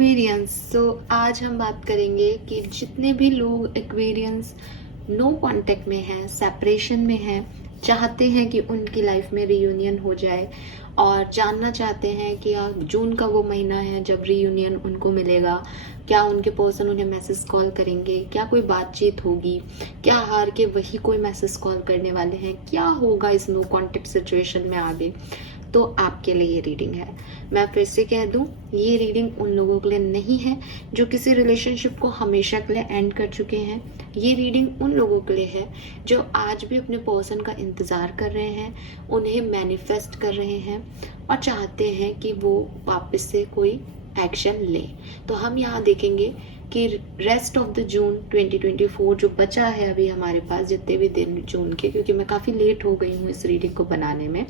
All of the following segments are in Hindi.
एक्वेरियंस। आज हम बात करेंगे कि जितने भी लोग एक्वेरियंस नो कांटेक्ट में हैं, सेपरेशन में हैं, चाहते हैं कि उनकी लाइफ में रियूनियन हो जाए और जानना चाहते हैं कि जून का वो महीना है जब रियूनियन उनको मिलेगा, क्या उनके पर्सन उन्हें मैसेज कॉल करेंगे, क्या कोई बातचीत होगी, क्या हार के वही कोई मैसेज कॉल करने वाले हैं, क्या होगा इस नो कांटेक्ट सिचुएशन में आगे, तो आपके लिए ये रीडिंग है। मैं फिर से कह दूं, ये रीडिंग उन लोगों के लिए नहीं है जो किसी रिलेशनशिप को हमेशा के लिए एंड कर चुके हैं। ये रीडिंग उन लोगों के लिए है जो आज भी अपने पर्सन का इंतज़ार कर रहे हैं, उन्हें मैनिफेस्ट कर रहे हैं और चाहते हैं कि वो वापस से कोई एक्शन ले। तो हम यहाँ देखेंगे कि रेस्ट ऑफ द जून 2024 जो बचा है अभी हमारे पास, जितने भी दिन जून के, क्योंकि मैं काफ़ी लेट हो गई हूँ इस रीडिंग को बनाने में,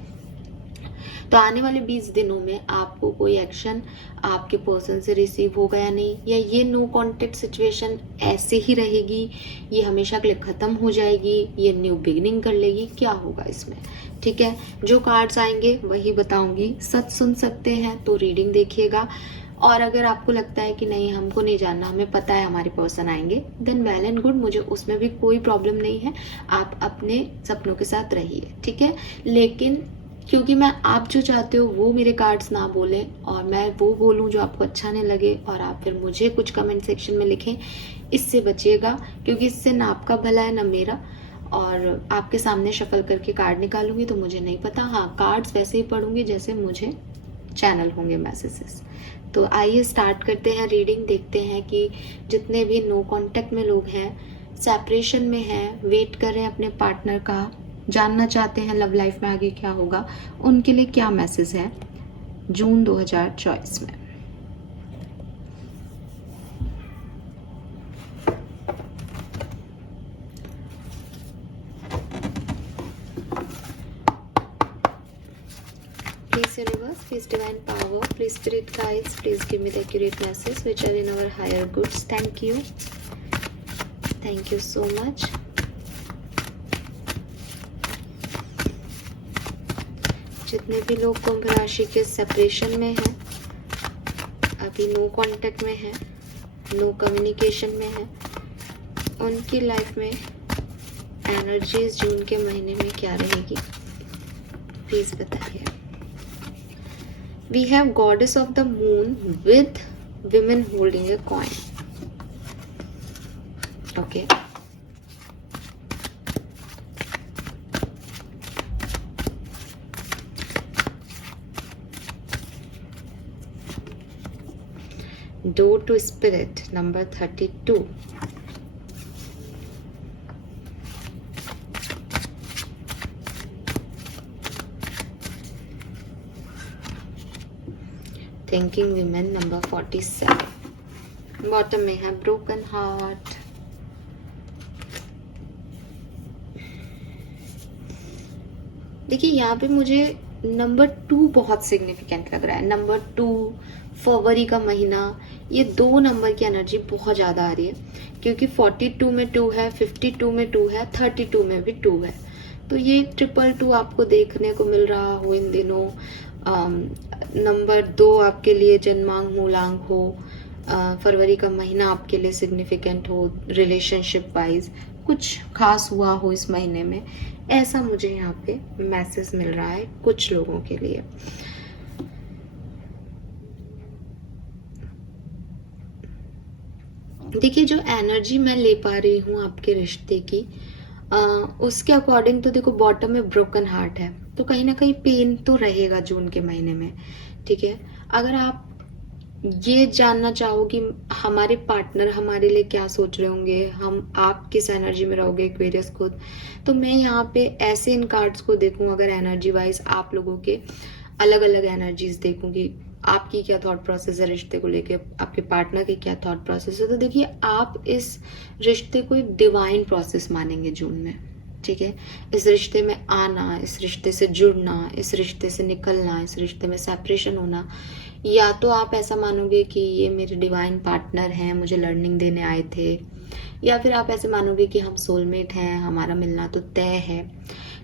तो आने वाले 20 दिनों में आपको कोई एक्शन आपके पर्सन से रिसीव होगा या नहीं, या ये नो कांटेक्ट सिचुएशन ऐसे ही रहेगी, ये हमेशा के लिए ख़त्म हो जाएगी, ये न्यू बिगिनिंग कर लेगी, क्या होगा इसमें। ठीक है, जो कार्ड्स आएंगे वही बताऊंगी। सच सुन सकते हैं तो रीडिंग देखिएगा, और अगर आपको लगता है कि नहीं हमको नहीं जानना, हमें पता है हमारे पर्सन आएंगे, देन वेल एंड गुड, मुझे उसमें भी कोई प्रॉब्लम नहीं है। आप अपने सपनों के साथ रहिए, ठीक है। लेकिन क्योंकि मैं आप जो चाहते हो वो मेरे कार्ड्स ना बोले और मैं वो बोलूं जो आपको अच्छा नहीं लगे और आप फिर मुझे कुछ कमेंट सेक्शन में लिखें, इससे बचिएगा, क्योंकि इससे ना आपका भला है ना मेरा। और आपके सामने शफल करके कार्ड निकालूंगी तो मुझे नहीं पता, हाँ कार्ड्स वैसे ही पढ़ूंगी जैसे मुझे चैनल होंगे मैसेजेस। तो आइए स्टार्ट करते हैं रीडिंग। देखते हैं कि जितने भी नो कांटेक्ट में लोग हैं, सेपरेशन में हैं, वेट कर रहे हैं अपने पार्टनर का, जानना चाहते हैं लव लाइफ में आगे क्या होगा, उनके लिए क्या मैसेज है जून 2024 में। Please universe, please divine power, please spirit guides, please give me the accurate message which are in our higher goods. Thank you so much. जितने भी लोग कुंभ राशि के सेपरेशन में हैं, अभी नो कांटेक्ट में हैं, नो कम्युनिकेशन में हैं, उनकी लाइफ में एनर्जीज जून के महीने में क्या रहेगी, प्लीज बताइए। We have goddess of the moon with women holding a coin. Okay, Door to Spirit, number 32. Thinking Women, number 47. Bottom में है Broken Heart. देखिए यहाँ पे मुझे नंबर 2 बहुत सिग्निफिकेंट लग रहा है। नंबर 2, फरवरी का महीना, ये 2 नंबर की एनर्जी बहुत ज़्यादा आ रही है, क्योंकि 42 में 2 है, 52 में 2 है, 32 में भी 2 है। तो ये 222 आपको देखने को मिल रहा हो इन दिनों। नंबर 2 आपके लिए जन्मांक मूलांक हो, फरवरी का महीना आपके लिए सिग्निफिकेंट हो, रिलेशनशिप वाइज कुछ खास हुआ हो इस महीने में, ऐसा मुझे यहाँ पे मैसेज मिल रहा है कुछ लोगों के लिए। देखिए जो एनर्जी मैं ले पा रही हूँ आपके रिश्ते की, उसके अकॉर्डिंग तो देखो बॉटम में ब्रोकन हार्ट है, तो कहीं ना कहीं पेन तो रहेगा जून के महीने में। ठीक है, अगर आप ये जानना चाहो कि हमारे पार्टनर हमारे लिए क्या सोच रहे होंगे, आप किस एनर्जी में रहोगे एक्वेरियस खुद, तो मैं यहाँ पे ऐसे इन कार्ड्स को देखूँ, अगर एनर्जी वाइज आप लोगों के अलग अलग एनर्जीज देखूंगी, आपकी क्या थॉट प्रोसेस है रिश्ते को लेके, आपके पार्टनर की क्या थॉट प्रोसेस है, तो देखिए आप इस रिश्ते को एक डिवाइन प्रोसेस मानेंगे जून में। ठीक है, इस रिश्ते में आना, इस रिश्ते से जुड़ना, इस रिश्ते से निकलना, इस रिश्ते में सेपरेशन होना, या तो आप ऐसा मानोगे कि ये मेरे डिवाइन पार्टनर हैं, मुझे लर्निंग देने आए थे, या फिर आप ऐसे मानोगे कि हम सोलमेट हैं, हमारा मिलना तो तय है।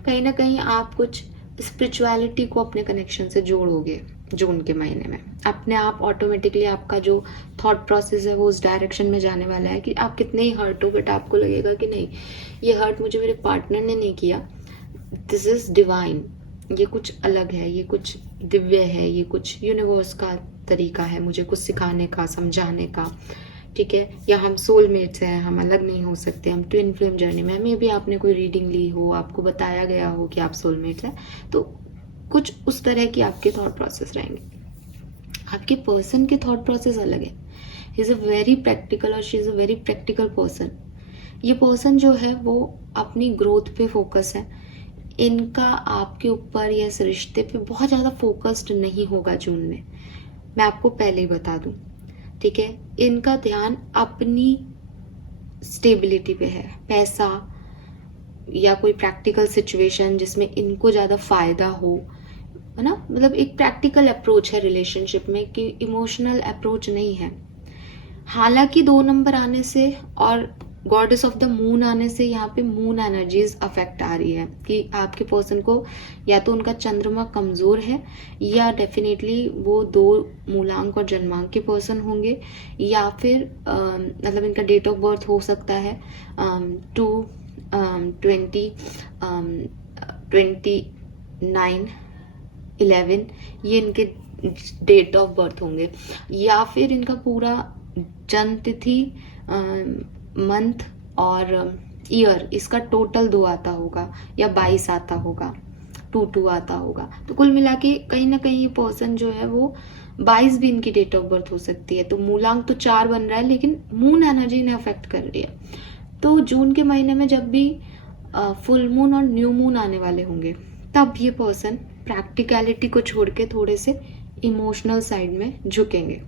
कहीं ना कहीं आप कुछ स्पिरिचुअलिटी को अपने कनेक्शन से जोड़ोगे। जून के महीने में अपने आप ऑटोमेटिकली आपका जो थॉट प्रोसेस है वो उस डायरेक्शन में जाने वाला है कि आप कितने ही हर्ट हो, बट आपको लगेगा कि नहीं, ये हर्ट मुझे मेरे पार्टनर ने नहीं किया, दिस इज डिवाइन, ये कुछ अलग है, ये कुछ दिव्य है, ये कुछ यूनिवर्स का तरीका है मुझे कुछ सिखाने का, समझाने का, ठीक है। या हम सोलमेट्स हैं, हम अलग नहीं हो सकते, हम ट्विन फ्लेम जर्नी में, मे भी आपने कोई रीडिंग ली हो, आपको बताया गया हो कि आप सोलमेट्स हैं, तो कुछ उस तरह की आपके थॉट प्रोसेस रहेंगे। आपके पर्सन के थॉट प्रोसेस अलग है। He is a very practical और she is a very practical person. ये पर्सन जो है वो अपनी ग्रोथ पे फोकस है। इनका आपके ऊपर या इस रिश्ते पे बहुत ज़्यादा फोकस्ड नहीं होगा जून में, मैं आपको पहले ही बता दूं, ठीक है। इनका ध्यान अपनी स्टेबिलिटी पे है, पैसा या कोई प्रैक्टिकल सिचुएशन जिसमें इनको ज़्यादा फायदा हो, है ना। मतलब एक प्रैक्टिकल अप्रोच है रिलेशनशिप में, कि इमोशनल अप्रोच नहीं है। हालांकि 2 नंबर आने से और गॉडेस ऑफ द मून आने से यहाँ पे मून एनर्जीज अफेक्ट आ रही है कि आपके पर्सन को या तो उनका चंद्रमा कमजोर है, या डेफिनेटली वो 2 मूलांक और जन्मांक के पर्सन होंगे, या फिर मतलब इनका डेट ऑफ बर्थ हो सकता है 2/29/11, ये इनके डेट ऑफ बर्थ होंगे, या फिर इनका पूरा जन्म तिथि, मंथ और ईयर इसका टोटल 2 आता होगा, या 22 आता होगा, 2 आता होगा। तो कुल मिला के कहीं ना कहीं ये पर्सन जो है वो 22 भी इनकी डेट ऑफ बर्थ हो सकती है। तो मूलांक तो 4 बन रहा है, लेकिन मून एनर्जी ने अफेक्ट कर रही है। तो जून के महीने में जब भी फुल मून और न्यू मून आने वाले होंगे, तब ये पर्सन प्रैक्टिकलिटी को छोड़ के थोड़े से इमोशनल साइड में झुकेंगे।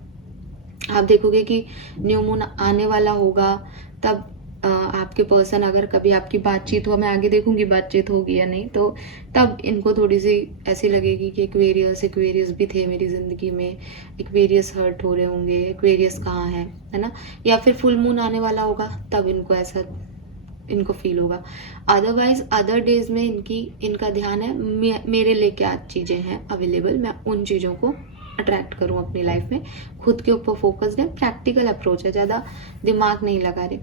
आप देखोगे कि न्यू मून आने वाला होगा, तब आपके पर्सन, अगर कभी आपकी बातचीत हो, मैं आगे देखूंगी बातचीत होगी या नहीं, तो तब इनको थोड़ी सी ऐसी लगेगी कि एक्वेरियस भी थे मेरी जिंदगी में, एक्वेरियस हर्ट हो रहे होंगे, एक्वेरियस कहाँ है ना। या फिर फुल मून आने वाला होगा, तब इनको फील होगा। अदरवाइज अदर डेज में इनका ध्यान है मेरे लिए क्या चीजें हैं अवेलेबल, मैं उन चीजों को अट्रैक्ट करूं अपनी लाइफ में। खुद के ऊपर फोकस्ड है, प्रैक्टिकल अप्रोच है, ज्यादा दिमाग नहीं लगा रहे।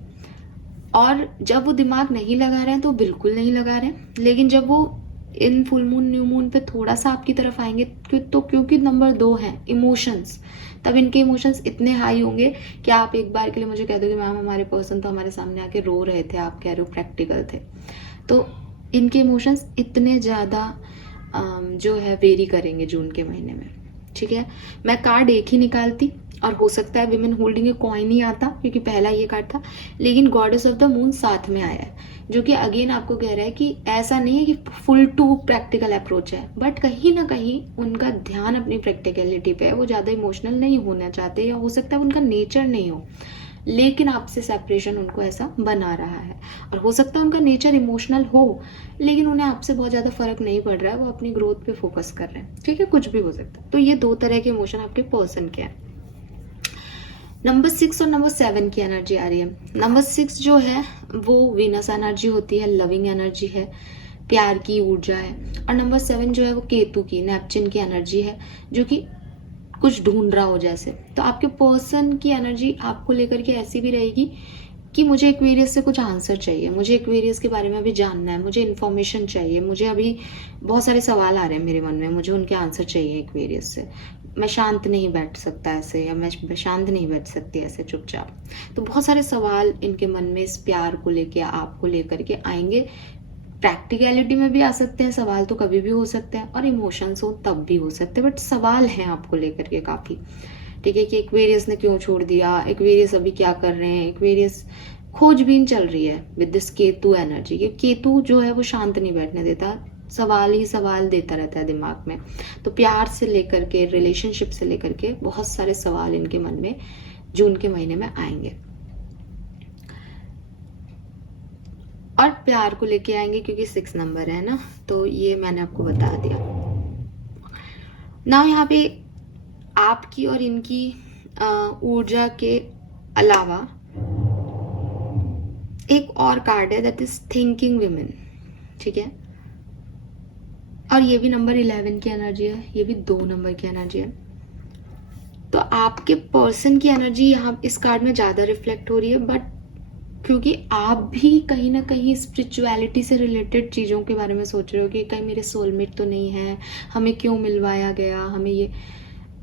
और जब वो दिमाग नहीं लगा रहे हैं तो बिल्कुल नहीं लगा रहे हैं, लेकिन जब वो in full moon new moon पे थोड़ा सा आपकी तरफ आएंगे, तो क्योंकि नंबर 2 है इमोशंस, तब इनके इमोशंस इतने हाई होंगे कि आप एक बार के लिए मुझे कह दो कि मैम हमारे पर्सन तो हमारे सामने आके रो रहे थे, आप कह रहे हो प्रैक्टिकल थे। तो इनके इमोशंस इतने ज्यादा जो है वेरी करेंगे जून के महीने में, ठीक है। मैं कार्ड एक ही निकालती, और हो सकता है विमेन होल्डिंग ए कॉइन ही आता, क्योंकि पहला ये कार्ड था, लेकिन गॉडेस ऑफ द मून साथ में आया है, जो कि अगेन आपको कह रहा है कि ऐसा नहीं है कि फुल टू प्रैक्टिकल अप्रोच है, बट कहीं ना कहीं उनका ध्यान अपनी प्रैक्टिकलिटी पे है, वो ज्यादा इमोशनल नहीं होना चाहते, या हो सकता है उनका नेचर नहीं हो, लेकिन आपसे सेपरेशन उनको ऐसा बना रहा है। और हो सकता है उनका नेचर इमोशनल हो, लेकिन उन्हें आपसे बहुत ज्यादा फर्क नहीं पड़ रहा है, वो अपनी ग्रोथ पे फोकस कर रहे हैं, ठीक है, कुछ भी हो सकता है। तो ये 2 तरह के इमोशन आपके पर्सन के हैं। नंबर 6 और नंबर 7 की एनर्जी आ रही है। नंबर 6 जो है वो वीनस एनर्जी होती है, लविंग एनर्जी है, प्यार की ऊर्जा है। और नंबर 7 जो है वो केतु की, नेपच्यून की एनर्जी है, जो कि कुछ ढूंढ रहा हो जैसे। तो आपके पर्सन की एनर्जी आपको लेकर के ऐसी भी रहेगी कि मुझे एक्वेरियस से कुछ आंसर चाहिए, मुझे एक्वेरियस के बारे में अभी जानना है, मुझे इन्फॉर्मेशन चाहिए, मुझे अभी बहुत सारे सवाल आ रहे हैं मेरे मन में, मुझे उनके आंसर चाहिए एक्वेरियस से। मैं शांत नहीं बैठ सकता ऐसे, या मैं शांत नहीं बैठ सकती ऐसे चुपचाप। तो बहुत सारे सवाल इनके मन में इस प्यार को लेके, आपको लेकर के आएंगे। प्रैक्टिकलिटी में भी आ सकते हैं सवाल, तो कभी भी हो सकते हैं, और इमोशंस हो तब भी हो सकते हैं, बट सवाल हैं आपको लेकर के काफी, ठीक है। कि एक्वेरियस ने क्यों छोड़ दिया, एक्वेरियस अभी क्या कर रहे हैं, एक्वेरियस खोजबीन चल रही है with this Ketu energy. Ketu जो है वो शांत नहीं बैठने देता, सवाल ही सवाल देता रहता है दिमाग में। तो प्यार से लेकर के, रिलेशनशिप से लेकर के बहुत सारे सवाल इनके मन में जून के महीने में आएंगे, और प्यार को लेके आएंगे क्योंकि 6 नंबर है ना, तो ये मैंने आपको बता दिया ना। यहाँ पे आपकी और इनकी ऊर्जा के अलावा एक और कार्ड है, दैट इज थिंकिंग विमेन, ठीक है। और ये भी नंबर 11 की एनर्जी है, ये भी 2 नंबर की एनर्जी है। तो आपके पर्सन की एनर्जी यहाँ इस कार्ड में ज़्यादा रिफ्लेक्ट हो रही है, बट क्योंकि आप भी कहीं ना कहीं स्पिरिचुअलिटी से रिलेटेड चीज़ों के बारे में सोच रहे हो कि कहीं मेरे सोलमेट तो नहीं है, हमें क्यों मिलवाया गया, हमें ये,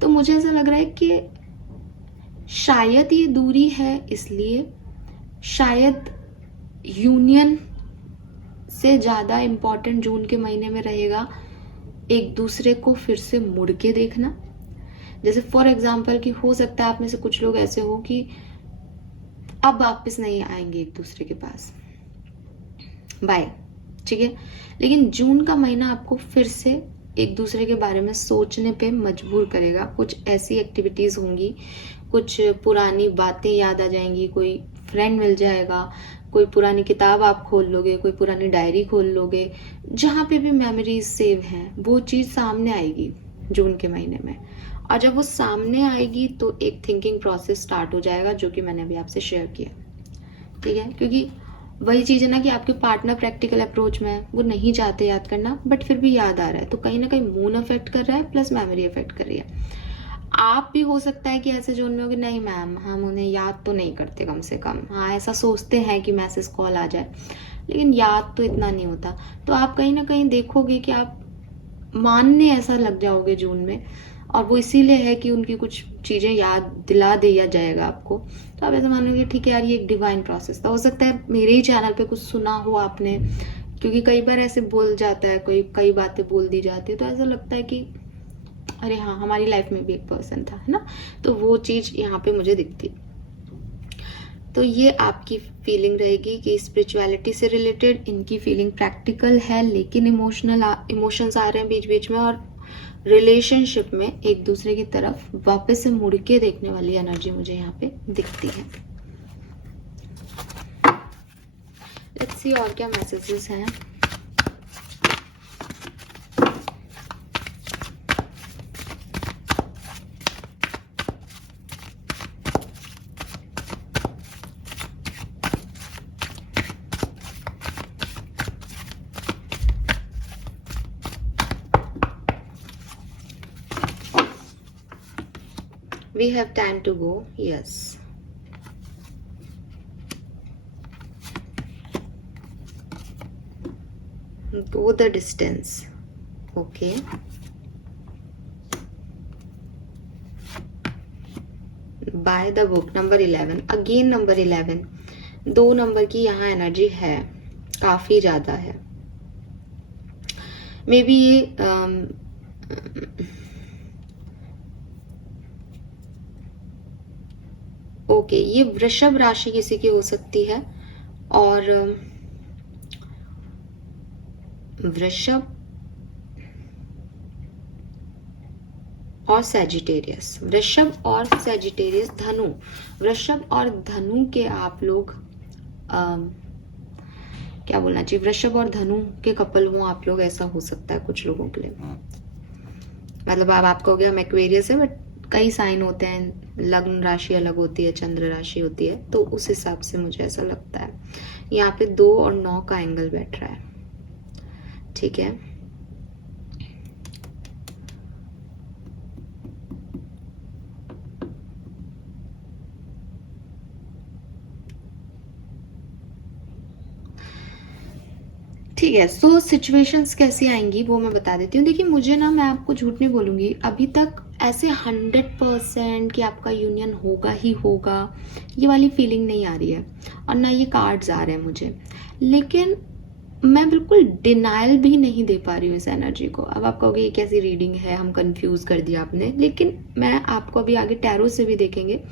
तो मुझे ऐसा लग रहा है कि शायद ये दूरी है, इसलिए शायद यूनियन से ज़्यादा इम्पॉर्टेंट जून के महीने में रहेगा एक दूसरे को फिर से मुड़ के देखना। जैसे फॉर एग्जाम्पल कि हो सकता है आप में से कुछ लोग ऐसे हो कि अब वापस नहीं आएंगे एक दूसरे के पास, बाय, ठीक है, लेकिन जून का महीना आपको फिर से एक दूसरे के बारे में सोचने पे मजबूर करेगा। कुछ ऐसी एक्टिविटीज होंगी, कुछ पुरानी बातें याद आ जाएंगी, कोई फ्रेंड मिल जाएगा, कोई पुरानी किताब आप खोल लोगे, कोई पुरानी डायरी खोल लोगे, जहाँ पे भी मेमोरीज सेव हैं वो चीज़ सामने आएगी जून के महीने में। और जब वो सामने आएगी तो एक थिंकिंग प्रोसेस स्टार्ट हो जाएगा, जो कि मैंने अभी आपसे शेयर किया, ठीक है, क्योंकि वही चीज़ है ना कि आपके पार्टनर प्रैक्टिकल अप्रोच में है, वो नहीं चाहते याद करना, बट फिर भी याद आ रहा है, तो कहीं ना कहीं मून अफेक्ट कर रहा है प्लस मेमोरी अफेक्ट कर रही है। आप भी हो सकता है कि ऐसे जोन में हो कि नहीं मैम, हम उन्हें याद तो नहीं करते, कम से कम हाँ ऐसा सोचते हैं कि मैसेज कॉल आ जाए, लेकिन याद तो इतना नहीं होता। तो आप कहीं ना कहीं देखोगे कि आप मानने ऐसा लग जाओगे जून में, और वो इसीलिए है कि उनकी कुछ चीज़ें याद दिला दिया जाएगा आपको, तो आप ऐसा मानोगे ठीक है यार ये एक डिवाइन प्रोसेस था। हो सकता है मेरे ही चैनल पे कुछ सुना हो आपने, क्योंकि कई बार ऐसे बोल जाता है, कोई कई बातें बोल दी जाती है, तो ऐसा लगता है कि अरे हाँ हमारी लाइफ में भी एक पर्सन था, है ना, तो वो चीज़ यहाँ पे मुझे दिखती। तो ये आपकी फीलिंग रहेगी कि स्पिरिचुअलिटी से रिलेटेड इनकी फीलिंग प्रैक्टिकल है, लेकिन इमोशंस आ रहे हैं बीच बीच में, और रिलेशनशिप में एक दूसरे की तरफ वापस से मुड़ के देखने वाली एनर्जी मुझे यहाँ पे दिखती है। लेट्स सी और क्या मैसेजेस हैं। We have time to go, yes. Go the distance, okay. By the book, number 11, again number 11, 2 number की यहाँ एनर्जी है, काफी ज्यादा है। मे बी ये ओके, ये वृषभ राशि किसी की हो सकती है, और वृषभ और सैजिटेरियस, वृषभ और सैजिटेरियस, धनु, वृषभ और धनु के आप लोग क्या बोलना चाहिए, वृषभ और धनु के कपल हो आप लोग, ऐसा हो सकता है कुछ लोगों के लिए। मतलब अब आप कहोगे हम एक्वेरियस है, बट कई साइन होते हैं, लग्न राशि अलग होती है, चंद्र राशि होती है, तो उस हिसाब से मुझे ऐसा लगता है। यहाँ पे 2 और 9 का एंगल बैठ रहा है, ठीक है। ठीक है, सो सिचुएशंस कैसी आएंगी वो मैं बता देती हूँ। देखिए मुझे ना, मैं आपको झूठ नहीं बोलूँगी, अभी तक ऐसे 100% कि आपका यूनियन होगा ही होगा, ये वाली फीलिंग नहीं आ रही है, और ना ये कार्ड्स आ रहे हैं मुझे, लेकिन मैं बिल्कुल डिनायल भी नहीं दे पा रही हूँ इस एनर्जी को। अब आप कहोगे ये कैसी रीडिंग है, हम कंफ्यूज कर दिया आपने, लेकिन मैं आपको अभी आगे टैरो से भी देखेंगे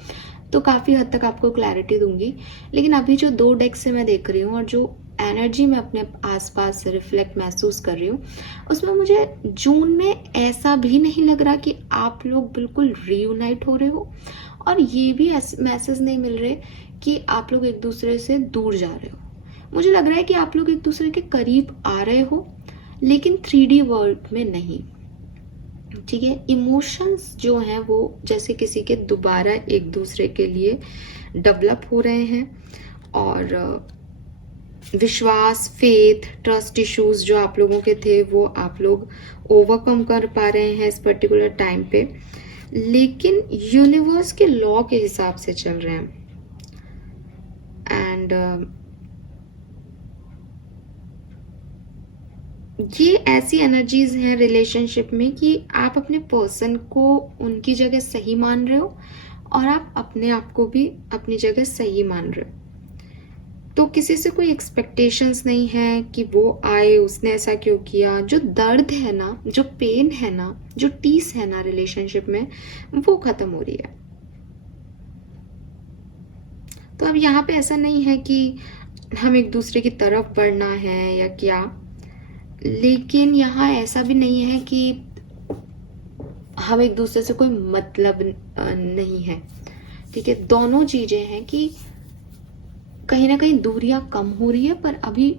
तो काफ़ी हद तक आपको क्लैरिटी दूंगी। लेकिन अभी जो 2 डेक से मैं देख रही हूँ और जो एनर्जी मैं अपने आसपास से रिफ्लेक्ट महसूस कर रही हूँ, उसमें मुझे जून में ऐसा भी नहीं लग रहा कि आप लोग बिल्कुल रीयूनाइट हो रहे हो, और ये भी मैसेज नहीं मिल रहे कि आप लोग एक दूसरे से दूर जा रहे हो। मुझे लग रहा है कि आप लोग एक दूसरे के करीब आ रहे हो, लेकिन 3D वर्ल्ड में नहीं, ठीक है। इमोशंस जो हैं वो जैसे किसी के दोबारा एक दूसरे के लिए डेवलप हो रहे हैं, और विश्वास, फेथ, ट्रस्ट इश्यूज जो आप लोगों के थे वो आप लोग ओवरकम कर पा रहे हैं इस पर्टिकुलर टाइम पे, लेकिन यूनिवर्स के लॉ के हिसाब से चल रहे हैं। एंड ये ऐसी एनर्जीज हैं रिलेशनशिप में कि आप अपने पर्सन को उनकी जगह सही मान रहे हो और आप अपने आप को भी अपनी जगह सही मान रहे हो। तो किसी से कोई एक्सपेक्टेशंस नहीं है कि वो आए, उसने ऐसा क्यों किया। जो दर्द है ना, जो पेन है ना, जो टीस है ना रिलेशनशिप में, वो खत्म हो रही है। तो अब यहाँ पे ऐसा नहीं है कि हम एक दूसरे की तरफ बढ़ना है या क्या, लेकिन यहाँ ऐसा भी नहीं है कि हम एक दूसरे से कोई मतलब नहीं है। ठीक है, दोनों चीजें हैं कि कहीं ना कहीं दूरियां कम हो रही है, पर अभी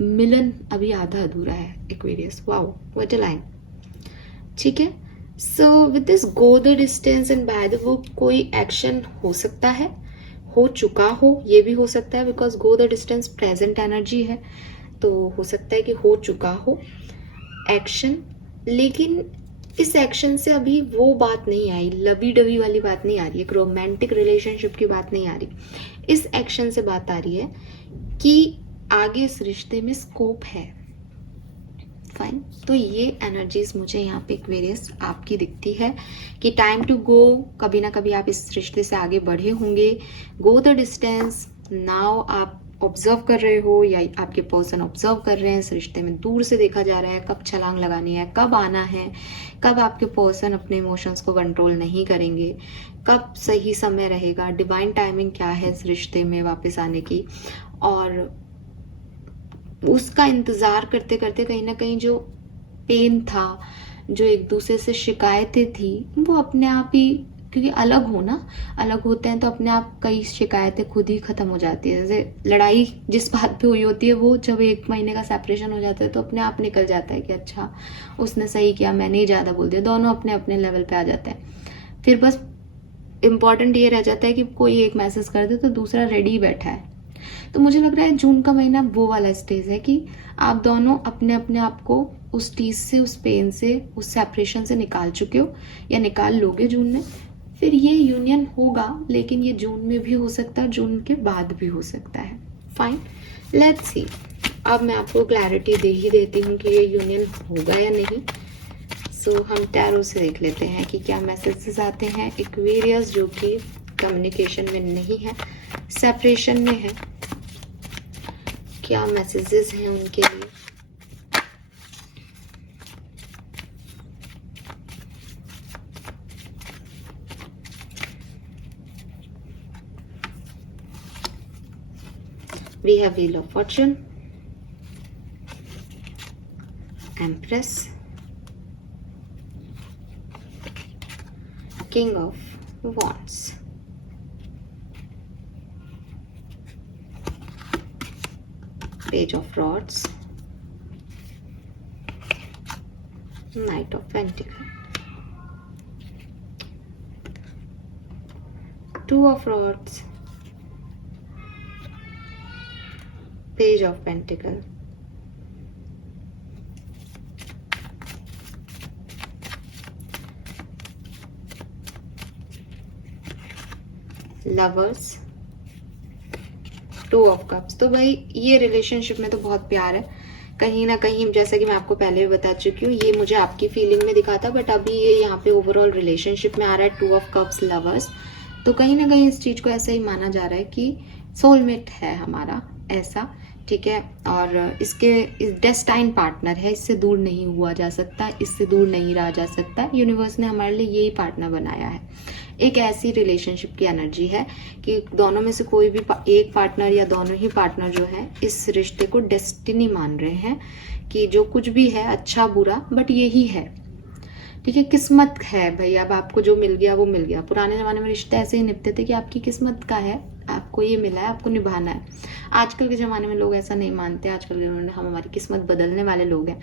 मिलन अभी आधा अधूरा है। Aquarius, wow what a line. ठीक है, so with this go the distance and by the book कोई एक्शन हो सकता है, हो चुका हो, ये भी हो सकता है, because go the distance present energy है, तो हो सकता है कि हो चुका हो एक्शन। लेकिन इस एक्शन से अभी वो बात नहीं आई, लवी डवी वाली बात नहीं आ रही है, एक रोमांटिक रिलेशनशिप की बात नहीं आ रही। इस एक्शन से बात आ रही है कि आगे इस रिश्ते में स्कोप है। फाइन, तो ये एनर्जीज मुझे यहाँ पे एक्वेरियस आपकी दिखती है कि टाइम टू गो, कभी ना कभी आप इस रिश्ते से आगे बढ़े होंगे। गो द डिस्टेंस नाउ, आप ऑब्जर्व कर रहे हो या आपके पर्सन ऑब्जर्व कर रहे हैं, इस रिश्ते में दूर से देखा जा रहा है कब छलांग लगानी है, कब आना है, कब आपके पर्सन अपने इमोशंस को कंट्रोल नहीं करेंगे, कब सही समय रहेगा, डिवाइन टाइमिंग क्या है इस रिश्ते में वापस आने की। और उसका इंतजार करते करते कहीं ना कहीं जो पेन था, जो एक दूसरे से शिकायतें थी, वो अपने आप ही, क्योंकि अलग हो ना, अलग होते हैं तो अपने आप कई शिकायतें खुद ही खत्म हो जाती है। जैसे लड़ाई जिस बात पे हुई होती है, वो जब 1 महीने का सेपरेशन हो जाता है तो अपने आप निकल जाता है कि अच्छा उसने सही किया, मैंने ही ज़्यादा बोल दिया, दोनों अपने अपने लेवल पे आ जाते हैं। फिर बस इम्पॉर्टेंट ये रह जाता है कि कोई एक मैसेज कर दे तो दूसरा रेडी बैठा है। तो मुझे लग रहा है जून का महीना वो वाला स्टेज है कि आप दोनों अपने अपने आप को उस टीस से, उस पेन से, उस सेपरेशन से निकाल चुके हो या निकाल लोगे जून में। फिर ये यूनियन होगा, लेकिन ये जून में भी हो सकता है, जून के बाद भी हो सकता है। Fine, let's see. अब मैं आपको क्लैरिटी दे ही देती हूँ कि ये यूनियन होगा या नहीं। सो हम टैरो से देख लेते हैं कि क्या मैसेजेस आते हैं एक्वेरियस जो कि कम्युनिकेशन में नहीं है, सेपरेशन में है। क्या मैसेजेस हैं उनके लिए। We have Wheel of Fortune, Empress, King of Wands, Page of Rods, Knight of Pentacles, Two of Rods, Page of Pentacles, Lovers, two of cups. तो भाई ये रिलेशनशिप में तो बहुत प्यार है कहीं ना कहीं, जैसा कि मैं आपको पहले भी बता चुकी हूँ, ये मुझे आपकी फीलिंग में दिखा था, बट अभी ये यहाँ पे ओवरऑल रिलेशनशिप में आ रहा है टू ऑफ कप्स, लवर्स। तो कहीं ना कहीं इस चीज को ऐसा ही माना जा रहा है कि सोलमेट है हमारा, ऐसा। ठीक है, और इसके डेस्टाइन पार्टनर है, इससे दूर नहीं हुआ जा सकता, इससे दूर नहीं रहा जा सकता। यूनिवर्स ने हमारे लिए यही पार्टनर बनाया है। एक ऐसी रिलेशनशिप की एनर्जी है कि दोनों में से कोई भी एक पार्टनर या दोनों ही पार्टनर जो है इस रिश्ते को डेस्टिनी मान रहे हैं कि जो कुछ भी है अच्छा बुरा, बट यही है। ठीक है, किस्मत है भाई, अब आपको जो मिल गया वो मिल गया। पुराने जमाने में रिश्ते ऐसे ही निपटते थे कि आपकी किस्मत का है, आपको ये मिला है, आपको निभाना है। आजकल के ज़माने में लोग ऐसा नहीं मानते, आजकल के ज़माने में हम हमारी किस्मत बदलने वाले लोग हैं,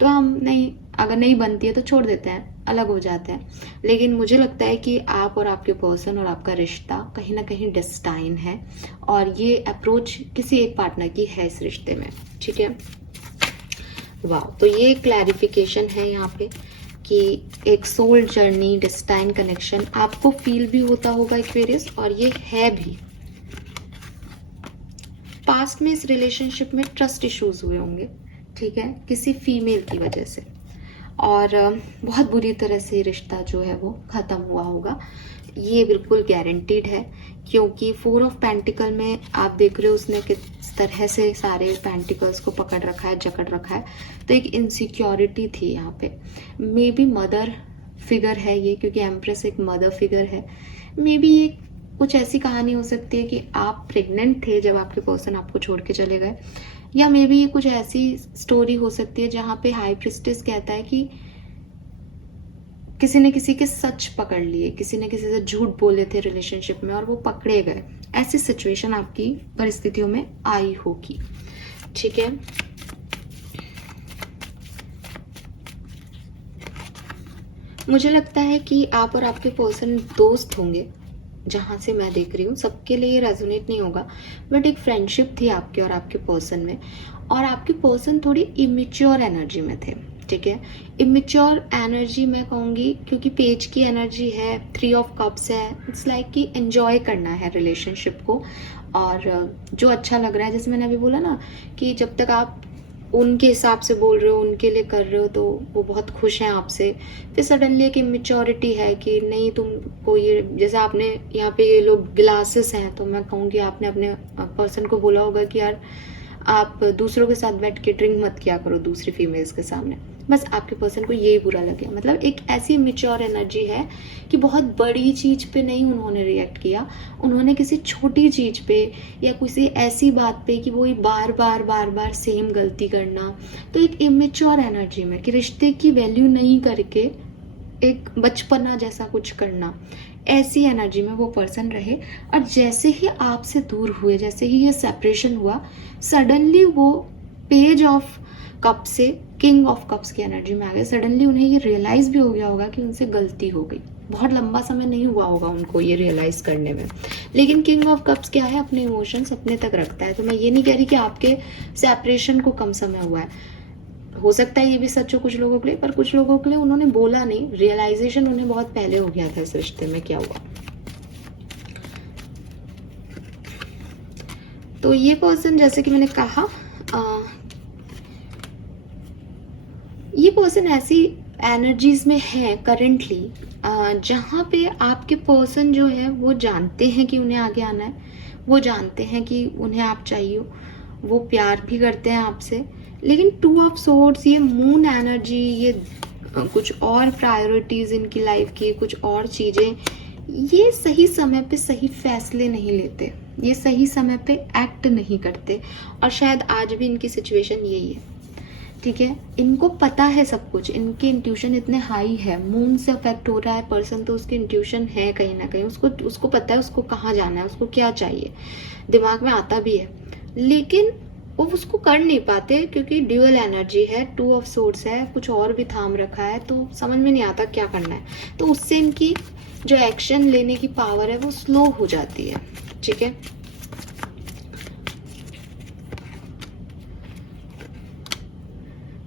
तो हम नहीं, अगर नहीं बनती है तो छोड़ देते हैं, अलग हो जाते हैं। लेकिन मुझे लगता है कि आप और आपके पर्सन और आपका रिश्ता कहीं ना कहीं डेस्टाइन है, और ये अप्रोच किसी एक पार्टनर की है इस रिश्ते में, ठीक है। वाह, तो ये क्लैरिफिकेशन है यहाँ पे कि एक सोल जर्नी, डेस्टाइन कनेक्शन आपको फील भी होता होगा एक्वेरियस, और ये है भी। पास्ट में इस रिलेशनशिप में ट्रस्ट इश्यूज हुए होंगे, ठीक है, किसी फीमेल की वजह से, और बहुत बुरी तरह से रिश्ता जो है वो ख़त्म हुआ होगा, ये बिल्कुल गारंटीड है। क्योंकि 4 ऑफ पेंटिकल में आप देख रहे हो उसने किस तरह से सारे पेंटिकल्स को पकड़ रखा है, जकड़ रखा है, तो एक इनसिक्योरिटी थी यहाँ पे। मे बी मदर फिगर है ये, क्योंकि एम्प्रेस एक मदर फिगर है। मे बी ये कुछ ऐसी कहानी हो सकती है कि आप प्रेग्नेंट थे जब आपके पर्सन आपको छोड़ के चले गए, या मे बी ये कुछ ऐसी स्टोरी हो सकती है जहाँ पे हाई प्रिस्टेस कहता है कि किसी ने किसी के सच पकड़ लिए, किसी ने किसी से झूठ बोले थे रिलेशनशिप में और वो पकड़े गए। ऐसी सिचुएशन आपकी परिस्थितियों में आई होगी, ठीक है। मुझे लगता है कि आप और आपके पर्सन दोस्त होंगे, जहाँ से मैं देख रही हूँ। सबके लिए रेजोनेट नहीं होगा, बट एक फ्रेंडशिप थी आपके और आपके पर्सन में, और आपके पर्सन थोड़ी इमेच्योर एनर्जी में थे, ठीक है। इमेच्योर एनर्जी मैं कहूँगी क्योंकि पेज की एनर्जी है, 3 ऑफ कप्स है। इट्स लाइक कि एंजॉय करना है रिलेशनशिप को, और जो अच्छा लग रहा है, जैसे मैंने अभी बोला ना कि जब तक आप उनके हिसाब से बोल रहे हो, उनके लिए कर रहे हो, तो वो बहुत खुश हैं आपसे। फिर सडनली एक इमेच्योरिटी है कि नहीं, तुमको ये, जैसे आपने यहाँ पे ये लोग ग्लासेस हैं, तो मैं कहूँगी आपने अपने पर्सन को बोला होगा कि यार आप दूसरों के साथ बैठ के ड्रिंक मत किया करो दूसरी फीमेल्स के सामने। बस आपके पर्सन को यही बुरा लगे। मतलब एक ऐसी मेच्योर एनर्जी है कि बहुत बड़ी चीज पे नहीं उन्होंने रिएक्ट किया, उन्होंने किसी छोटी चीज पे या किसी ऐसी बात पे कि वो बार बार सेम गलती करना, तो एक इमेच्योर एनर्जी में कि रिश्ते की वैल्यू नहीं करके एक बचपना जैसा कुछ करना, ऐसी एनर्जी में वो पर्सन रहे। और जैसे ही आपसे दूर हुए, जैसे ही ये सेपरेशन हुआ, सडनली वो पेज ऑफ कप से किंग ऑफ कप्स की एनर्जी में आ गए। सडनली उन्हें ये रियलाइज भी हो गया होगा कि उनसे गलती हो गई। बहुत लंबा समय नहीं हुआ होगा उनको ये रियलाइज करने में, लेकिन किंग ऑफ कप्स क्या है, अपने इमोशंस अपने तक रखता है। तो मैं ये नहीं कह रही कि आपके सेपरेशन को कम समय हुआ है, हो सकता है ये भी सच हो कुछ लोगों के लिए, पर कुछ लोगों के लिए उन्होंने बोला नहीं, रियलाइजेशन उन्हें बहुत पहले हो गया था इस रिश्ते में क्या हुआ। तो ये पर्सन, जैसे कि मैंने कहा, ये पर्सन ऐसी एनर्जीज में है करेंटली जहाँ पे आपके पर्सन जो है वो जानते हैं कि उन्हें आगे आना है, वो जानते हैं कि उन्हें आप चाहिए, वो प्यार भी करते हैं आपसे। लेकिन 2 ऑफ सोर्ड्स, ये मून एनर्जी, ये कुछ और प्रायोरिटीज इनकी लाइफ की, कुछ और चीजें, ये सही समय पे सही फैसले नहीं लेते, ये सही समय पे एक्ट नहीं करते, और शायद आज भी इनकी सिचुएशन यही है, ठीक है। इनको पता है सब कुछ, इनके इंट्यूशन इतने हाई है, मून से अफेक्ट हो रहा है पर्सन, तो उसकी इंट्यूशन है कहीं ना कहीं, उसको पता है उसको कहाँ जाना है, उसको क्या चाहिए, दिमाग में आता भी है, लेकिन वो उसको कर नहीं पाते क्योंकि ड्यूअल एनर्जी है, 2 ऑफ सोर्ड्स है, कुछ और भी थाम रखा है, तो समझ में नहीं आता क्या करना है। तो उससे इनकी जो एक्शन लेने की पावर है वो स्लो हो जाती है, ठीक है।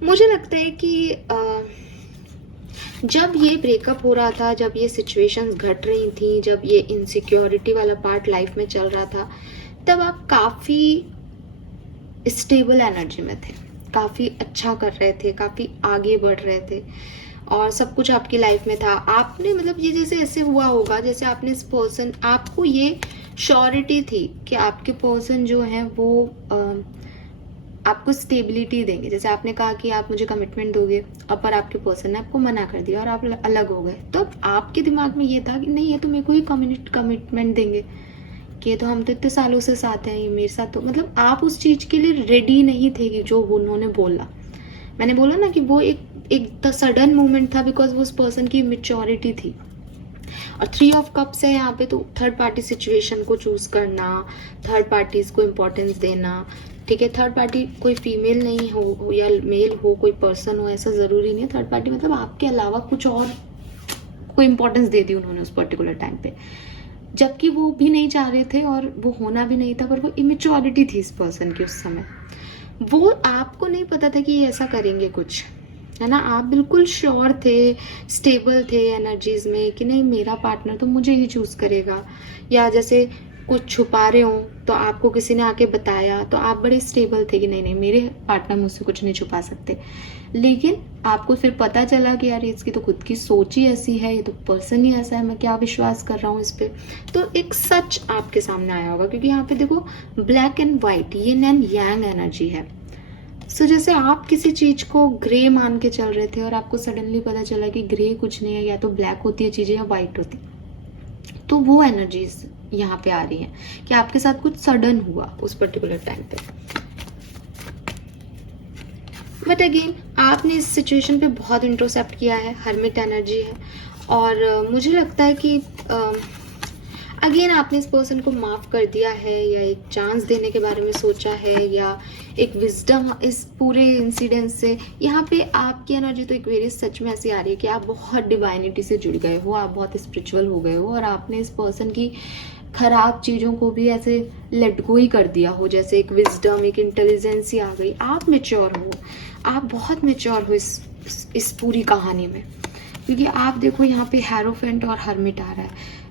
मुझे लगता है कि जब ये ब्रेकअप हो रहा था, जब ये सिचुएशंस घट रही थी, जब ये इनसिक्योरिटी वाला पार्ट लाइफ में चल रहा था, तब आप काफी स्टेबल एनर्जी में थे, काफी अच्छा कर रहे थे, काफी आगे बढ़ रहे थे, और सब कुछ आपकी लाइफ में था। आपने मतलब ये जैसे ऐसे हुआ होगा जैसे आपने इस पर्सन, आपको ये श्योरिटी थी कि आपके पर्सन जो है वो आपको स्टेबिलिटी देंगे। जैसे आपने कहा कि आप मुझे कमिटमेंट दोगे, और पर आपके पर्सन ने आपको मना कर दिया और आप अलग हो गए, तो आपके दिमाग में ये था कि नहीं, ये तो मेरे को ही कमिटमेंट देंगे, कि ये तो हम तो इतने सालों से साथ हैं, ये मेरे साथ, तो मतलब आप उस चीज के लिए रेडी नहीं थे कि जो उन्होंने बोला। मैंने बोला ना कि वो एक सडन मोमेंट था, बिकॉज वो उस पर्सन की मेच्योरिटी थी। और 3 ऑफ कप्स है यहाँ पे, तो थर्ड पार्टी सिचुएशन को चूज करना, थर्ड पार्टीज को इम्पोर्टेंस देना, ठीक है। थर्ड पार्टी कोई फीमेल नहीं हो या मेल हो, कोई पर्सन हो, ऐसा ज़रूरी नहीं है। थर्ड पार्टी मतलब आपके अलावा कुछ और कोई इम्पोर्टेंस दे दी उन्होंने उस पर्टिकुलर टाइम पे, जबकि वो भी नहीं चाह रहे थे और वो होना भी नहीं था, पर वो इमेच्योरिटी थी इस पर्सन की उस समय। वो आपको नहीं पता था कि ये ऐसा करेंगे कुछ, है ना। आप बिल्कुल श्योर थे, स्टेबल थे एनर्जीज में कि नहीं मेरा पार्टनर तो मुझे ही चूज करेगा, या जैसे कुछ छुपा रहे हो तो आपको किसी ने आके बताया तो आप बड़े स्टेबल थे कि नहीं नहीं मेरे पार्टनर मुझसे कुछ नहीं छुपा सकते। लेकिन आपको फिर पता चला कि यार इसकी तो खुद की सोच ही ऐसी है, ये तो पर्सन ही ऐसा है, मैं क्या विश्वास कर रहा हूँ इस पे। तो एक सच आपके सामने आया होगा, क्योंकि यहाँ पे देखो black and white, yin and yang energy है। सो जैसे आप किसी चीज को ग्रे मान के चल रहे थे और आपको सडनली पता चला कि ग्रे कुछ नहीं है, या तो ब्लैक होती है चीजें या व्हाइट होती, तो वो एनर्जीज यहाँ पे आ रही हैं कि आपके साथ कुछ सडन हुआ उस पर्टिकुलर टाइम पे। बट अगेन आपने इस सिचुएशन पे बहुत इंट्रोसेप्ट किया है, हर्मिट एनर्जी है, और मुझे लगता है कि अगेन आपने इस पर्सन को माफ कर दिया है, या एक चांस देने के बारे में सोचा है, या एक विजडम इस पूरे इंसिडेंट से। यहाँ पे आपकी एनर्जी तो एक्वेरियस सच में ऐसी आ रही है कि आप बहुत डिवाइनिटी से जुड़ गए हो, आप बहुत स्पिरिचुअल हो गए हो, और आपने इस पर्सन की खराब चीज़ों को भी ऐसे लेट गो ही कर दिया हो, जैसे एक विजडम, एक इंटेलिजेंस ही आ गई। आप मेच्योर हो, आप बहुत मेच्योर हो इस पूरी कहानी में, क्योंकि आप देखो यहाँ पे हेरोफेंट और हर्मिट आ रहा है।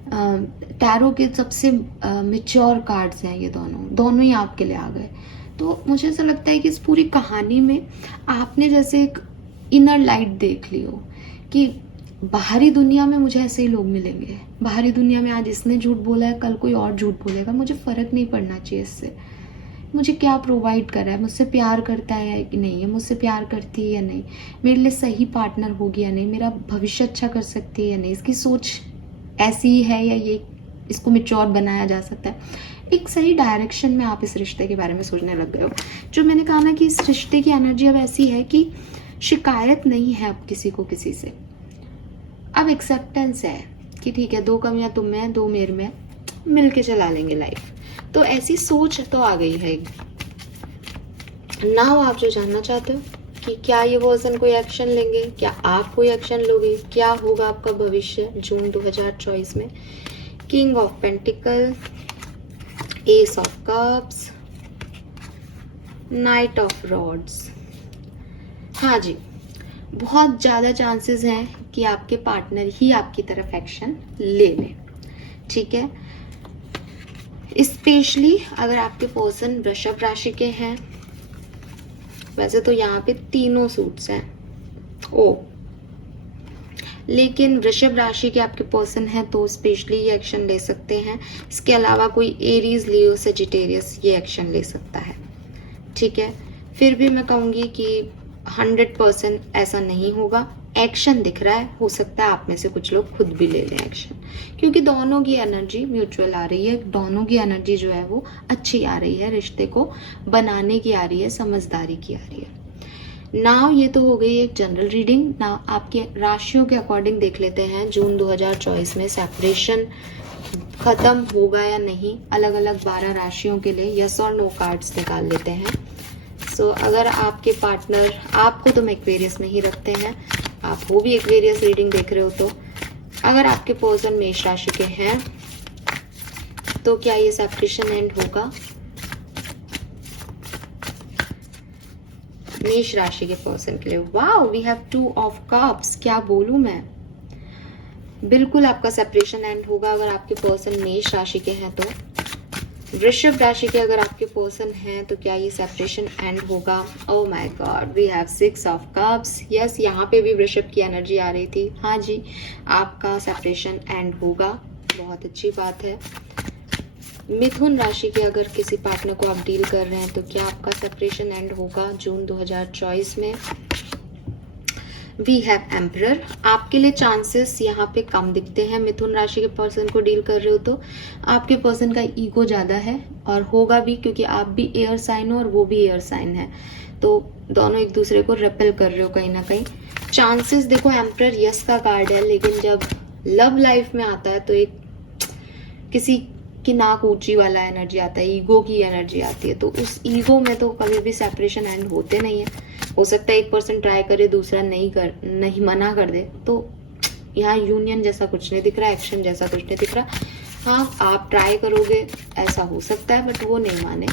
टैरो के सबसे मेच्योर कार्ड्स हैं ये दोनों ही आपके लिए आ गए। तो मुझे ऐसा लगता है कि इस पूरी कहानी में आपने जैसे एक इनर लाइट देख ली हो कि बाहरी दुनिया में मुझे ऐसे ही लोग मिलेंगे, बाहरी दुनिया में आज इसने झूठ बोला है, कल कोई और झूठ बोलेगा, मुझे फ़र्क नहीं पड़ना चाहिए इससे। मुझे क्या प्रोवाइड कर रहा है, मुझसे प्यार करता है या नहीं, है मुझसे प्यार करती है या नहीं, मेरे लिए सही पार्टनर होगी या नहीं, मेरा भविष्य अच्छा कर सकती है या नहीं, इसकी सोच ऐसी ही है या ये इसको मेच्योर बनाया जा सकता है। एक सही डायरेक्शन में आप इस रिश्ते के बारे में सोचने लग गए हो। जो मैंने कहा ना कि इस रिश्ते की एनर्जी अब ऐसी है कि शिकायत नहीं है अब किसी को किसी से, अब एक्सेप्टेंस है कि ठीक है, 2 कमियां तुम में, 2 मेरे में, मिल के चला लेंगे लाइफ। तो ऐसी सोच तो आ गई है। नाउ आप जो जानना चाहते हो कि क्या ये पर्सन कोई एक्शन लेंगे, क्या आप कोई एक्शन लोगे, क्या होगा आपका भविष्य जून 2024 में। King of pentacle, S of cups, night of rods. हाँ जी, बहुत ज़्यादा चांसेस हैं कि आपके पार्टनर ही आपकी तरफ एक्शन ले लें, ठीक है। स्पेशली अगर आपके पर्सन वृषभ राशि के हैं। वैसे तो यहाँ पे तीनों सूट्स हैं लेकिन वृषभ राशि के आपके पर्सन हैं तो स्पेशली ये एक्शन ले सकते हैं। इसके अलावा कोई एरीज, लियो, सेजिटेरियस ये एक्शन ले सकता है, ठीक है। फिर भी मैं कहूँगी कि 100% ऐसा नहीं होगा। एक्शन दिख रहा है, हो सकता है आप में से कुछ लोग खुद भी ले लें एक्शन, क्योंकि दोनों की एनर्जी म्यूचुअल आ रही है, दोनों की एनर्जी जो है वो अच्छी आ रही है, रिश्ते को बनाने की आ रही है, समझदारी की आ रही है। नाउ ये तो हो गई एक जनरल रीडिंग। नाउ आपके राशियों के अकॉर्डिंग देख लेते हैं जून 2024 में सेपरेशन खत्म होगा या नहीं। अलग अलग 12 राशियों के लिए यस और नो कार्ड्स निकाल लेते हैं। सो अगर आपके पार्टनर, आपको तो एक्वेरियस में ही रखते हैं, आप वो भी एक्वेरियस रीडिंग देख रहे हो, तो अगर आपके पर्सन मेष राशि के हैं तो क्या ये सेपरेशन एंड होगा? मेष राशि के पर्सन के लिए wow, we have 2 of cups. क्या बोलूं मैं, बिल्कुल आपका सेपरेशन एंड होगा अगर आपके पर्सन मेष राशि के हैं तो। वृषभ राशि के अगर आपके पर्सन हैं तो क्या ये सेपरेशन एंड होगा? Oh my god, we have 6 of cups. Yes, यहाँ पे भी वृषभ की एनर्जी आ रही थी। हाँ जी, आपका सेपरेशन एंड होगा, बहुत अच्छी बात है। मिथुन राशि के अगर किसी पार्टनर को आप डील कर रहे हैं तो क्या आपका सेपरेशन एंड होगा जून 2024 में? We have emperor. आपके लिए चांसेस यहाँ पे कम दिखते हैं। मिथुन राशि के पर्सन को डील कर रहे हो तो आपके पर्सन का ईगो ज़्यादा है, और होगा भी क्योंकि आप भी एयर साइन हो और वो भी एयर साइन है, तो दोनों एक दूसरे को रिपेल कर रहे हो कहीं ना कहीं। चांसेस देखो, एम्परर यस का कार्ड है, लेकिन जब लव लाइफ में आता है तो एक किसी की नाक ऊंची वाला एनर्जी आता है, ईगो की एनर्जी आती है, तो उस ईगो में तो कभी भी सेपरेशन एंड होते नहीं है। हो सकता है एक पर्सन ट्राई करे, दूसरा नहीं मना कर दे, तो यहाँ यूनियन जैसा कुछ नहीं दिख रहा, एक्शन जैसा कुछ नहीं दिख रहा। हाँ, आप ट्राई करोगे ऐसा हो सकता है, बट वो नहीं माने,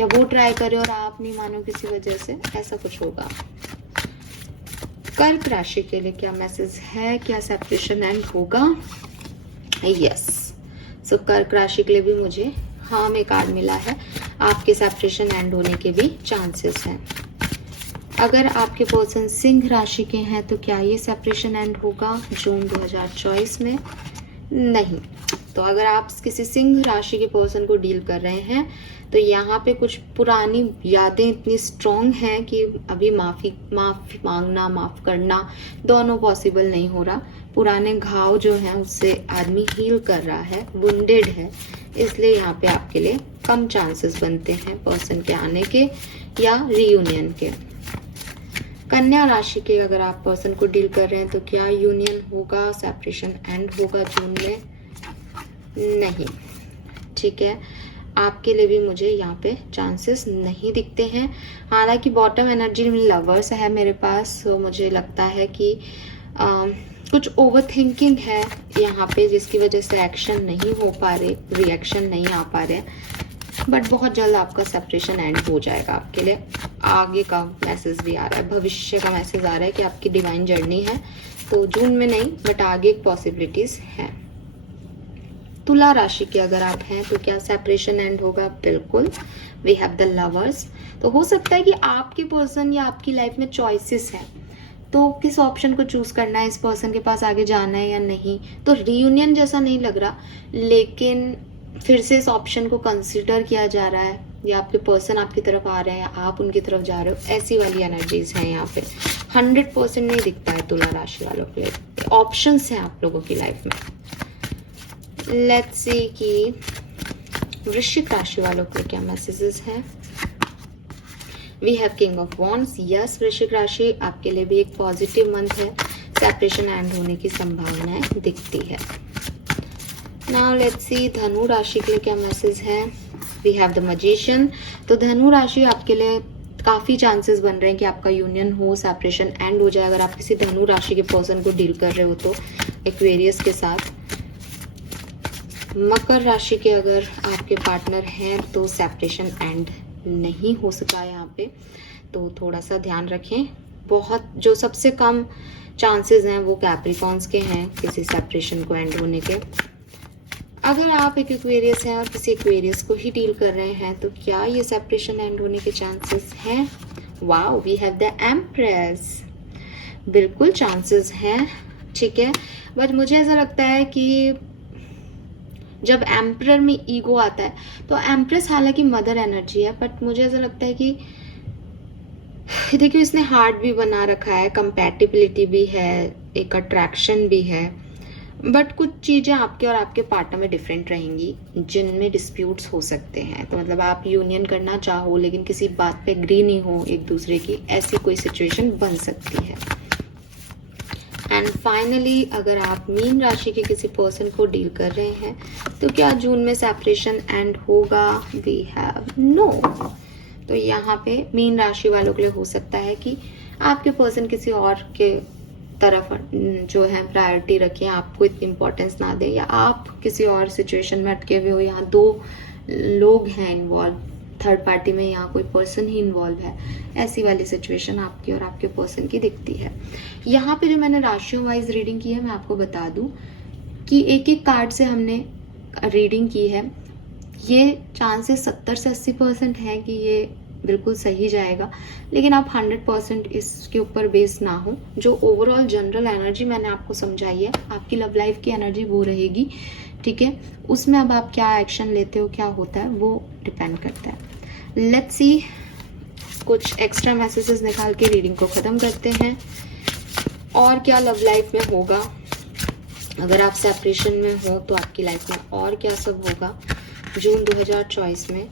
या वो ट्राई करे और आप नहीं मानो किसी वजह से, ऐसा कुछ होगा। कर्क राशि के लिए क्या मैसेज है, क्या सेपरेशन एंड होगा? यस, सो कर्क राशि के लिए भी मुझे हाँ में कार्ड मिला है, आपके सेपरेशन एंड होने के भी चांसेस हैं। अगर आपके पर्सन सिंह राशि के हैं तो क्या ये सेपरेशन एंड होगा जून 2024 में? नहीं। तो अगर आप किसी सिंह राशि के पर्सन को डील कर रहे हैं तो यहाँ पे कुछ पुरानी यादें इतनी स्ट्रॉन्ग हैं कि अभी माफी मांगना, माफ करना दोनों पॉसिबल नहीं हो रहा। पुराने घाव जो हैं उससे आदमी हील कर रहा है, वुंडेड है, इसलिए यहाँ पे आपके लिए कम चांसेस बनते हैं पर्सन के आने के या रियूनियन के। कन्या राशि के अगर आप पर्सन को डील कर रहे हैं तो क्या यूनियन होगा, सेपरेशन एंड होगा जून में? नहीं। ठीक है, आपके लिए भी मुझे यहाँ पे चांसेस नहीं दिखते हैं। हालांकि बॉटम एनर्जी में लवर्स है मेरे पास, तो मुझे लगता है कि कुछ ओवर थिंकिंग है यहाँ पे, जिसकी वजह से एक्शन नहीं हो पा रहे, रिएक्शन नहीं आ पा रहे, बट बहुत जल्द आपका सेपरेशन एंड हो जाएगा। आपके लिए आगे का मैसेज भी आ रहा है, भविष्य का मैसेज आ रहा है कि आपकी डिवाइन जर्नी है, तो जून में नहीं बट आगे पॉसिबिलिटीज हैं। तुला राशि के अगर आप हैं तो क्या सेपरेशन एंड होगा? बिल्कुल। We have the lovers. तो हो सकता है कि आपके पर्सन या आपकी लाइफ में चॉइसेस हैं, तो किस ऑप्शन को चूज करना है, इस पर्सन के पास आगे जाना है या नहीं। तो रियूनियन जैसा नहीं लग रहा, लेकिन फिर से इस ऑप्शन को कंसीडर किया जा रहा है, या आपके पर्सन आपकी तरफ आ रहे हैं या आप उनकी तरफ जा रहे हो, ऐसी वाली एनर्जीज हैं यहाँ पे। 100% नहीं दिखता है तुला राशि वालों के लिए, ऑप्शंस हैं आप लोगों की लाइफ में। लेट्स सी कि वृश्चिक राशि वालों के क्या मैसेजेस हैं। We have king of wands. Yes, वृश्चिक राशि आपके लिए भी एक पॉजिटिव मंथ है, सेपरेशन एंड होने की संभावनाएं दिखती है। नाउ लेट्स सी धनु राशि के लिए क्या मैसेज है। We have the magician. तो धनु राशि आपके लिए काफी चांसेस बन रहे हैं कि आपका यूनियन हो, सेपरेशन एंड हो जाए। अगर आप किसी धनु राशि के पर्सन को डील कर रहे हो तो एक्वेरियस के साथ। मकर राशि के अगर आपके पार्टनर हैं तो सेपरेशन एंड नहीं हो सका यहाँ पे, तो थोड़ा सा ध्यान रखें। बहुत जो सबसे कम चांसेस हैं वो कैप्रिकॉन्स के हैं किसी सेपरेशन को एंड होने के। अगर आप एक एक्वेरियस हैं और किसी एक्वेरियस को ही डील कर रहे हैं तो क्या ये सेपरेशन एंड होने के चांसेस हैं? Wow, we have the empress. बिल्कुल चांसेस हैं, ठीक है, बट मुझे ऐसा लगता है कि जब एम्परर में ईगो आता है तो एम्प्रेस हालांकि मदर एनर्जी है, बट मुझे ऐसा लगता है कि देखिए इसने हार्ट भी बना रखा है, कंपैटिबिलिटी भी है, एक अट्रैक्शन भी है, बट कुछ चीजें आपके और आपके पार्टनर में डिफरेंट रहेंगी जिनमें डिस्प्यूट्स हो सकते हैं। तो मतलब आप यूनियन करना चाहो लेकिन किसी बात पे एग्री नहीं हो एक दूसरे की, ऐसी कोई सिचुएशन बन सकती है। एंड फाइनली अगर आप मीन राशि के किसी पर्सन को डील कर रहे हैं तो क्या जून में सेपरेशन एंड होगा? We have no. तो यहाँ पे मीन राशि वालों के लिए हो सकता है कि आपके पर्सन किसी और के तरफ जो है प्रायोरिटी रखें, आपको इतनी इंपॉर्टेंस ना दें, या आप किसी और सिचुएशन में अटके हुए हो, यहाँ दो लोग हैं इन्वॉल्व, थर्ड पार्टी में यहाँ कोई पर्सन ही इन्वॉल्व है, ऐसी वाली सिचुएशन आपकी और आपके पर्सन की दिखती है। यहाँ पे जो मैंने राशियों वाइज रीडिंग की है, मैं आपको बता दूं कि एक एक कार्ड से हमने रीडिंग की है। ये चांसेस 70 से 80% है कि ये बिल्कुल सही जाएगा, लेकिन आप 100% इसके ऊपर बेस ना हो। जो ओवरऑल जनरल एनर्जी मैंने आपको समझाई है, आपकी लव लाइफ की एनर्जी वो रहेगी, ठीक है। उसमें अब आप क्या एक्शन लेते हो, क्या होता है, वो डिपेंड करता है। लेट्स सी, कुछ एक्स्ट्रा मैसेजेस निकाल के रीडिंग को ख़त्म करते हैं। और क्या लव लाइफ में होगा, अगर आप सेपरेशन में हो तो आपकी लाइफ में और क्या सब होगा जून 2024 में।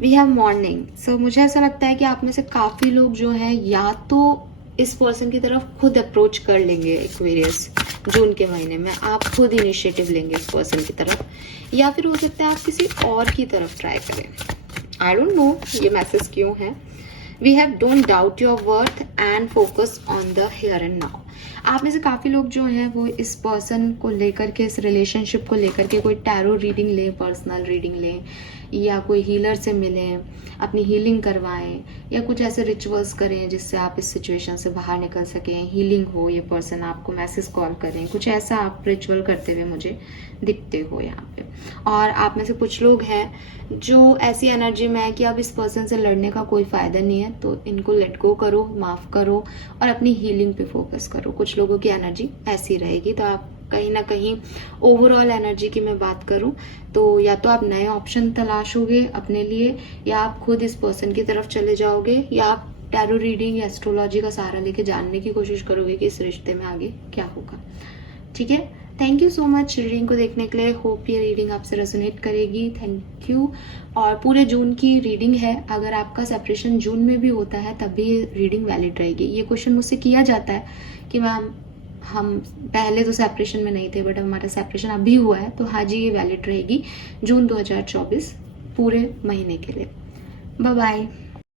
We have morning. सो मुझे ऐसा लगता है कि आप में से काफ़ी लोग जो हैं या तो इस पर्सन की तरफ खुद अप्रोच कर लेंगे एक्वेरियस, जून के महीने में आप खुद इनिशिएटिव लेंगे इस पर्सन की तरफ, या फिर हो सकता है आप किसी और की तरफ ट्राई करें। आई डोंट नो ये मैसेज क्यों है। We have don't doubt your worth and focus on the here and now. आप में से काफ़ी लोग जो हैं वो इस पर्सन को लेकर के, इस रिलेशनशिप को लेकर के कोई टैरो रीडिंग लें, पर्सनल रीडिंग लें, या कोई हीलर से मिलें, अपनी हीलिंग करवाएं, या कुछ ऐसे रिचुअल्स करें जिससे आप इस सिचुएशन से बाहर निकल सकें, हीलिंग हो। ये पर्सन आपको मैसेज कॉल करें, कुछ ऐसा आप रिचुअल करते हुए मुझे दिखते हो यहाँ पे। और आप में से कुछ लोग हैं जो ऐसी एनर्जी में है कि अब इस पर्सन से लड़ने का कोई फ़ायदा नहीं है, तो इनको लेट गो करो, माफ़ करो और अपनी हीलिंग पे फोकस करो। कुछ लोगों की एनर्जी ऐसी रहेगी। तो आप कहीं ना कहीं ओवरऑल एनर्जी की मैं बात करूं तो या तो आप नए ऑप्शन तलाशोगे अपने लिए, या आप खुद इस पर्सन की तरफ चले जाओगे, या आप टैरो रीडिंग या एस्ट्रोलॉजी का सहारा लेके जानने की कोशिश करोगे कि इस रिश्ते में आगे क्या होगा। ठीक है, thank you so much reading को देखने के लिए। होप ये रीडिंग आपसे रेजोनेट करेगी। Thank you. और पूरे जून की रीडिंग है। अगर आपका सेपरेशन जून में भी होता है तब भी ये रीडिंग वैलिड रहेगी। ये क्वेश्चन मुझसे किया जाता है कि मैम हम पहले तो सेपरेशन में नहीं थे बट हमारा सेपरेशन अभी हुआ है, तो हाँ जी ये वैलिड रहेगी जून 2024 पूरे महीने के लिए। Bye bye.